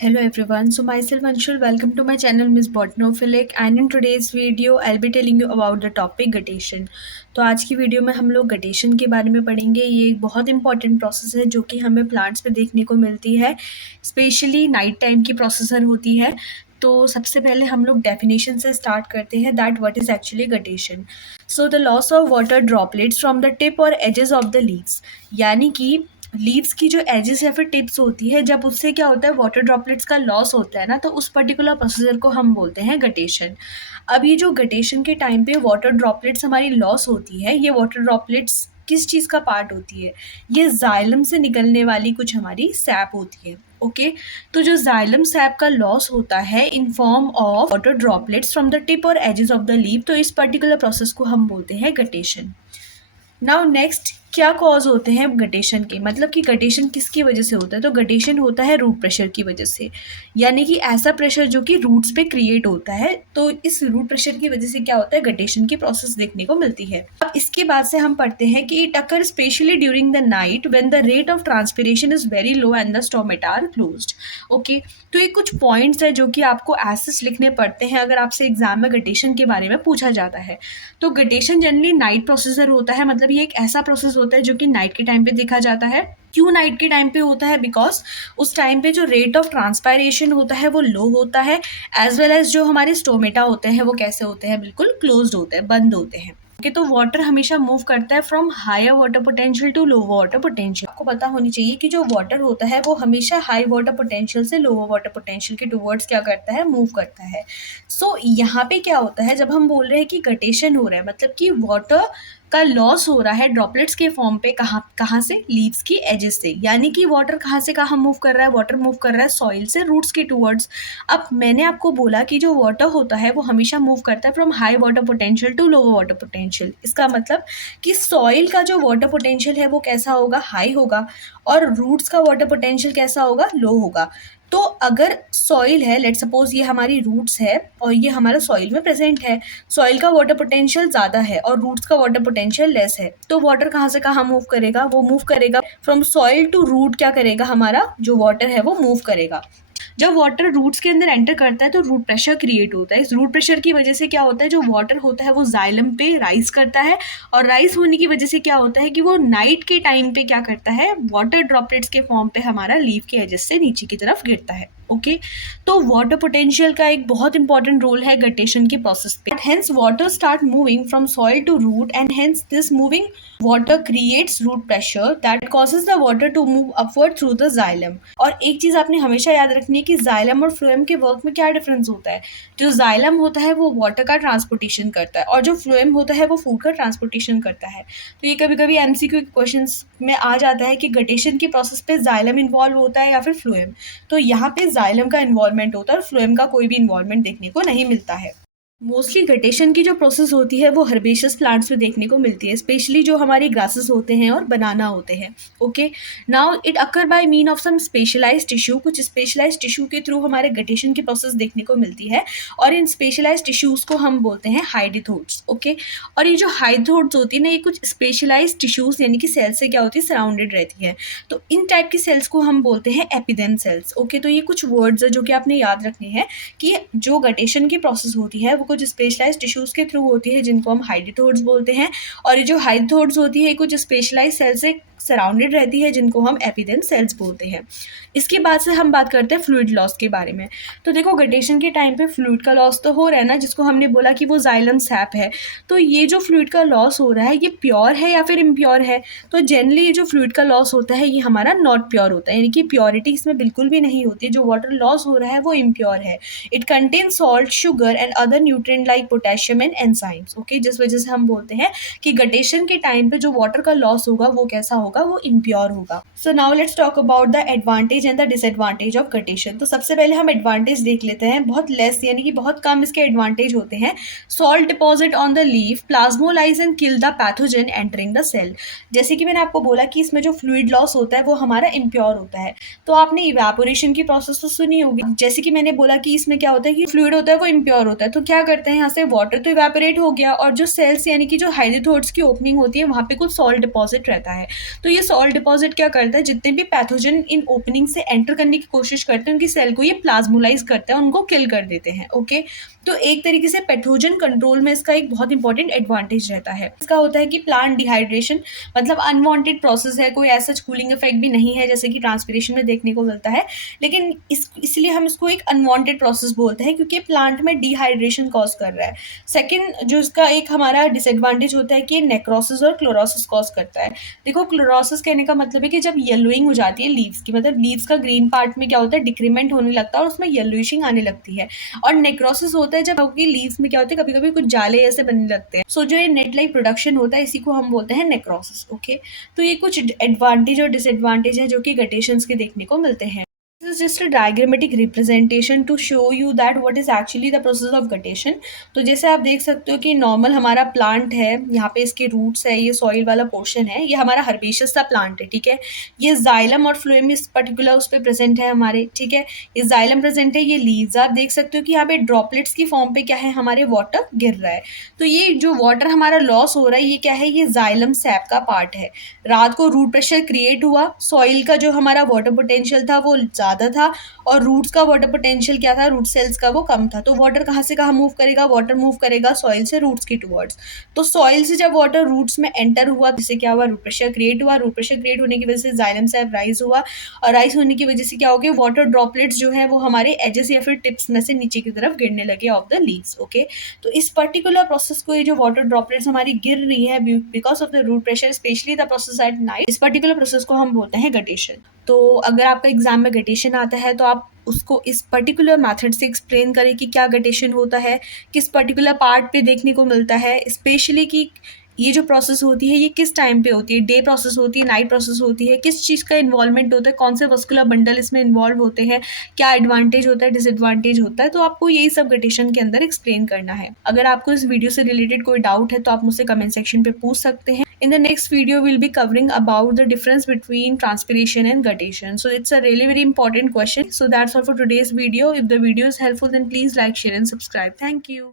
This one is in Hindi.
Hello everyone, so myself Anshul, welcome to my channel Miss Botanophilic and in today's video I'll be telling you about the topic guttation. तो आज की वीडियो में हम लोग गटेशन के बारे में पढ़ेंगे। ये एक बहुत इंपॉर्टेंट प्रोसेस है जो कि हमें प्लांट्स पे देखने को मिलती है, स्पेशली नाइट टाइम की प्रोसेसर होती है। तो सबसे पहले हम लोग डेफिनेशन से स्टार्ट करते हैं that what is actually guttation. So the loss of water droplets from the tip और एजेस ऑफ द लीव्स, यानी कि लीव्स की जो एजेस या फिर टिप्स होती है, जब उससे क्या होता है वाटर ड्रॉपलेट्स का लॉस होता है ना, तो उस पर्टिकुलर प्रोसीजर को हम बोलते हैं गटेशन। अब ये जो गटेशन के टाइम पे वाटर ड्रॉपलेट्स हमारी लॉस होती है, ये वाटर ड्रॉपलेट्स किस चीज़ का पार्ट होती है? ये जाइलम से निकलने वाली कुछ हमारी सैप होती है। ओके, तो जो जाइलम सैप का लॉस होता है in form of water droplets from the tip और एजेस ऑफ द लीव, तो इस पर्टिकुलर प्रोसेस को हम बोलते हैं गटेशन। नाउ नेक्स्ट, क्या कॉज होते हैं गटेशन के, मतलब कि गटेशन किसकी वजह से होता है? तो गटेशन होता है रूट प्रेशर की वजह से, यानी कि ऐसा प्रेशर जो कि रूट्स पे क्रिएट होता है। तो इस रूट प्रेशर की वजह से क्या होता है, गटेशन की प्रोसेस देखने को मिलती है। अब इसके बाद से हम पढ़ते हैं कि it occur specially during the night when the rate of transpiration is very low and the stomata are closed. Okay, तो ये कुछ पॉइंट्स है जो कि आपको एसेस लिखने पड़ते हैं अगर आपसे एग्जाम में गटेशन के बारे में पूछा जाता है। तो गटेशन जनरली नाइट प्रोसीजर होता है, मतलब ये एक ऐसा प्रोसेस होता है जो कि नाइट के टाइम पे देखा जाता है। क्यों नाइट के टाइम पे होता है? बिकॉज उस टाइम पे जो रेट ऑफ ट्रांसपायरेशन होता है वो लो होता है, एज वेल एज जो हमारे स्टोमेटा होते हैं वो कैसे होते हैं, बिल्कुल क्लोज्ड होते हैं, बंद होते हैं। ओके, तो वाटर हमेशा मूव करता है from higher water potential to low water potential. आपको पता होनी चाहिए कि जो वाटर होता है वो हमेशा हाई वाटर पोटेंशियल से लोअर वाटर पोटेंशियल के टूवर्ड्स क्या करता है, मूव करता है। सो यहाँ पे क्या होता है, जब हम बोल रहे हैं कि गटेशन हो रहा है, मतलब कि वाटर का लॉस हो रहा है ड्रॉपलेट्स के फॉर्म पे, कहाँ कहाँ से? लीव्स की एजेस से, यानी कि वाटर कहाँ से कहाँ मूव कर रहा है? वाटर मूव कर रहा है सॉइल से रूट्स के टूवर्ड्स। अब मैंने आपको बोला कि जो वाटर होता है वो हमेशा मूव करता है from high water potential to lower water potential. इसका मतलब कि सॉइल का जो वाटर पोटेंशियल है वो कैसा होगा, हाई होगा, और रूट्स का वाटर पोटेंशियल कैसा होगा, लो होगा। तो अगर सॉइल है, लेट सपोज ये हमारी रूट्स है और ये हमारा सॉइल में प्रेजेंट है, सॉइल का वाटर पोटेंशियल ज़्यादा है और रूट्स का वाटर पोटेंशियल लेस है, तो वाटर कहाँ से कहाँ मूव करेगा? वो मूव करेगा फ्रॉम सॉइल टू रूट। क्या करेगा? हमारा जो वाटर है वो मूव करेगा। जब वाटर रूट्स के अंदर एंटर करता है तो रूट प्रेशर क्रिएट होता है। इस रूट प्रेशर की वजह से क्या होता है, जो वाटर होता है वो जाइलम पे राइज करता है, और राइज होने की वजह से क्या होता है कि वो नाइट के टाइम पे क्या करता है, वाटर ड्रॉपलेट्स के फॉर्म पे हमारा लीफ के एजेस से नीचे की तरफ गिरता है। ओके, तो वाटर पोटेंशियल का एक बहुत इंपॉर्टेंट रोल है गटेशन के प्रोसेस पे। Hence water start moving from soil to root and hence this moving water creates root pressure that causes the water to move upward through the xylem. और एक चीज आपने हमेशा याद रखनी है कि जाइलम और फ्लोएम के वर्क में क्या डिफरेंस होता है। जो जाइलम होता है वो वाटर का ट्रांसपोर्टेशन करता है और जो फ्लोएम होता है वो फूड का ट्रांसपोर्टेशन करता है। तो ये कभी कभी एमसीक्यू क्वेश्चंस में आ जाता है कि गटेशन की प्रोसेस पे जाइलम इन्वॉल्व होता है या फिर फ्लोएम। तो यहाँ पे जाइलम का इन्वॉल्वमेंट होता है और फ्लोएम का कोई भी इन्वॉल्वमेंट देखने को नहीं मिलता है। मोस्टली गटेशन की जो प्रोसेस होती है वो हर्बेशियस प्लांट्स में देखने को मिलती है, स्पेशली जो हमारी ग्रासेस होते हैं और बनाना होते हैं। Okay, now it occur by mean of some specialized tissue. कुछ स्पेशलाइज्ड टिश्यू के थ्रू हमारे गटेशन की प्रोसेस देखने को मिलती है और इन स्पेशलाइज्ड टिश्यूज़ को हम बोलते हैं हाइडिथोड्स। ओके, और ये जो हाइडिथोड्स होती है ना, ये कुछ स्पेशलाइज्ड टिश्यूज़ यानी कि सेल्स से क्या होती है, सराउंडेड रहती है। तो इन टाइप की सेल्स को हम बोलते हैं एपिडेम सेल्स। ओके, तो ये कुछ वर्ड्स है जो कि आपने याद रखने हैं कि जो गटेशन की प्रोसेस होती है वो कुछ स्पेशलाइज्ड टिश्यूज़ के थ्रू होती है जिनको हम हाइडिथोड्स बोलते हैं, और ये जो हाइडिथोड्स होती है कुछ स्पेशलाइज्ड सेल से सराउंडेड रहती है जिनको हम एपिडेम सेल्स बोलते हैं। इसके बाद से हम बात करते हैं फ्लूइड लॉस के बारे में। तो देखो गटेशन के टाइम पे फ्लूइड का लॉस तो हो रहा है ना, जिसको हमने बोला कि वो जाइलम सैप है। तो ये जो फ्लूइड का लॉस हो रहा है ये प्योर है या फिर इम्प्योर है? तो जनरली ये जो फ्लूइड का लॉस होता है ये हमारा नॉट प्योर होता है, यानी कि प्योरिटी इसमें बिल्कुल भी नहीं होती है। जो वाटर लॉस हो रहा है वो इम्प्योर है। It contain salt, sugar and other nutrient like potassium and enzymes. Okay, जिस वजह से हम बोलते हैं कि गटेशन के टाइम पे जो वाटर का लॉस होगा वो कैसा होगा, वो इम्प्योर होगा। So now let's talk about the advantage and the disadvantage of guttation. तो सबसे पहले हम एडवांटेज देख लेते हैं। बहुत लेस यानी कि बहुत कम इसके एडवांटेज होते हैं। Salt deposit on the leaf plasmolyze and kill the pathogen entering the cell. जैसे कि मैंने आपको बोला कि इसमें जो फ्लूइड लॉस होता है वो हमारा इम्प्योर होता है। तो आपने इवेपोरेशन की प्रोसेस तो सुनी होगी। जैसे कि मैंने बोला कि इसमें क्या होता है कि फ्लूइड होता है वो इम्प्योर होता है, तो क्या करते हैं यहाँ से वाटर तो इवेपोरेट हो गया और जो सेल्स यानी कि जो हाइडिथोड्स की ओपनिंग होती है वहाँ पे कुछ सॉल्ट डिपॉजिट रहता है। तो ये सॉल्ट डिपॉजिट क्या करता है, जितने भी पैथोजन इन ओपनिंग से एंटर करने की कोशिश करते हैं उनकी सेल को ये प्लाज्मोलाइज करता है, उनको किल कर देते हैं। ओके, तो एक तरीके से पैथोजन कंट्रोल में इसका एक बहुत इंपॉर्टेंट एडवांटेज रहता है। इसका होता है कि प्लांट डिहाइड्रेशन मतलब अनवांटेड प्रोसेस है, कोई ऐसा कूलिंग इफेक्ट भी नहीं है जैसे कि ट्रांसपिरेशन में देखने को मिलता है, लेकिन इसलिए हम इसको एक अनवांटेड प्रोसेस बोलते हैं क्योंकि प्लांट में डिहाइड्रेशन कॉज कर रहा है। सेकंड जो इसका एक हमारा डिसएडवांटेज होता है कि ये नेक्रोसिस और क्लोरोसिस कॉज करता है। देखो, क्लोरोसिस कहने का मतलब है कि जब येलोइंग हो जाती है लीव्स की, मतलब लीव्स का ग्रीन पार्ट में क्या होता है, डिक्रीमेंट होने लगता है और उसमें येलोइशिंग आने लगती है। और नेक्रोसिस होता है जब आपकी लीव्स में क्या होता है, कभी कभी कुछ जाले ऐसे बनने लगते हैं। सो जो ये नेट लाइक प्रोडक्शन होता है इसी को हम बोलते हैं नेक्रोसिस। ओके, तो ये कुछ एडवांटेज और डिसएडवांटेज है जो कि गटेशंस के देखने को मिलते हैं। This is just a diagrammatic representation to show you that what is actually the process of guttation। तो जैसे आप देख सकते हो कि नॉर्मल हमारा प्लांट है, यहाँ पे इसके रूट्स है, ये सॉइल वाला पोर्शन है, ये हमारा हर्बेशियस सा प्लांट है, ठीक है। ये जाइलम और फ्लोएम इस पर्टिकुलर उस पर प्रेजेंट है हमारे, ठीक है। ये जाइलम प्रेजेंट है, ये लीव्स आप देख सकते हो कि यहाँ पे ड्रॉपलेट्स की फॉर्म पे क्या है, हमारे वाटर गिर रहा है। तो ये जो वाटर हमारा लॉस हो रहा है ये क्या है, ये जाइलम सैप का पार्ट है। रात को रूट प्रेशर क्रिएट हुआ, सॉइल का जो हमारा वाटर पोटेंशियल था वो ज़्यादा था और रूट्स का वाटर पोटेंशियल क्या था, रूट सेल्स का वो कम था। तो वाटर कहाँ से कहाँ मूव करेगा, वाटर मूव करेगा सॉइल से रूट्स की टुवर्ड्स। तो सॉइल से जब वाटर रूट्स में एंटर हुआ, जिससे क्या हुआ, रूट प्रेशर क्रिएट हुआ। रूट प्रेशर क्रिएट होने की वजह से जाइलम सैप राइज हुआ और राइज होने की वजह से क्या हो गया, वाटर ड्रॉपलेट्स जो है वो हमारे एजेस या फिर टिप्स में से नीचे की तरफ गिरने लगे ऑफ द लीव्स। ओके, तो इस पर्टिकुलर प्रोसेस को, ये जो वाटर ड्रॉपलेट्स हमारी गिर रही है because of the root pressure, specially the process at night, इस पर्टिकुलर प्रोसेस को हम बोलते हैं गटेशन। तो अगर आपका एग्जाम में गटेशन आता है तो आप उसको इस पर्टिकुलर मेथड से एक्सप्लेन करें कि क्या गटेशन होता है, किस पर्टिकुलर पार्ट पे देखने को मिलता है, स्पेशली कि ये जो प्रोसेस होती है ये किस टाइम पे होती है, डे प्रोसेस होती है, नाइट प्रोसेस होती है, किस चीज़ का इन्वॉल्वमेंट होता है, कौन से मस्कुलर बंडल इसमें इन्वॉल्व होते हैं, क्या एडवांटेज होता है, डिसएडवांटेज होता है। तो आपको यही सब गटेशन के अंदर एक्सप्लेन करना है। अगर आपको इस वीडियो से रिलेटेड कोई डाउट है तो आप मुझसे कमेंट सेक्शन पे पूछ सकते हैं। In the next video, we'll be covering about the difference between transpiration and guttation. So it's a really very important question. So that's all for today's video. If the video is helpful, then please like, share and subscribe. Thank you.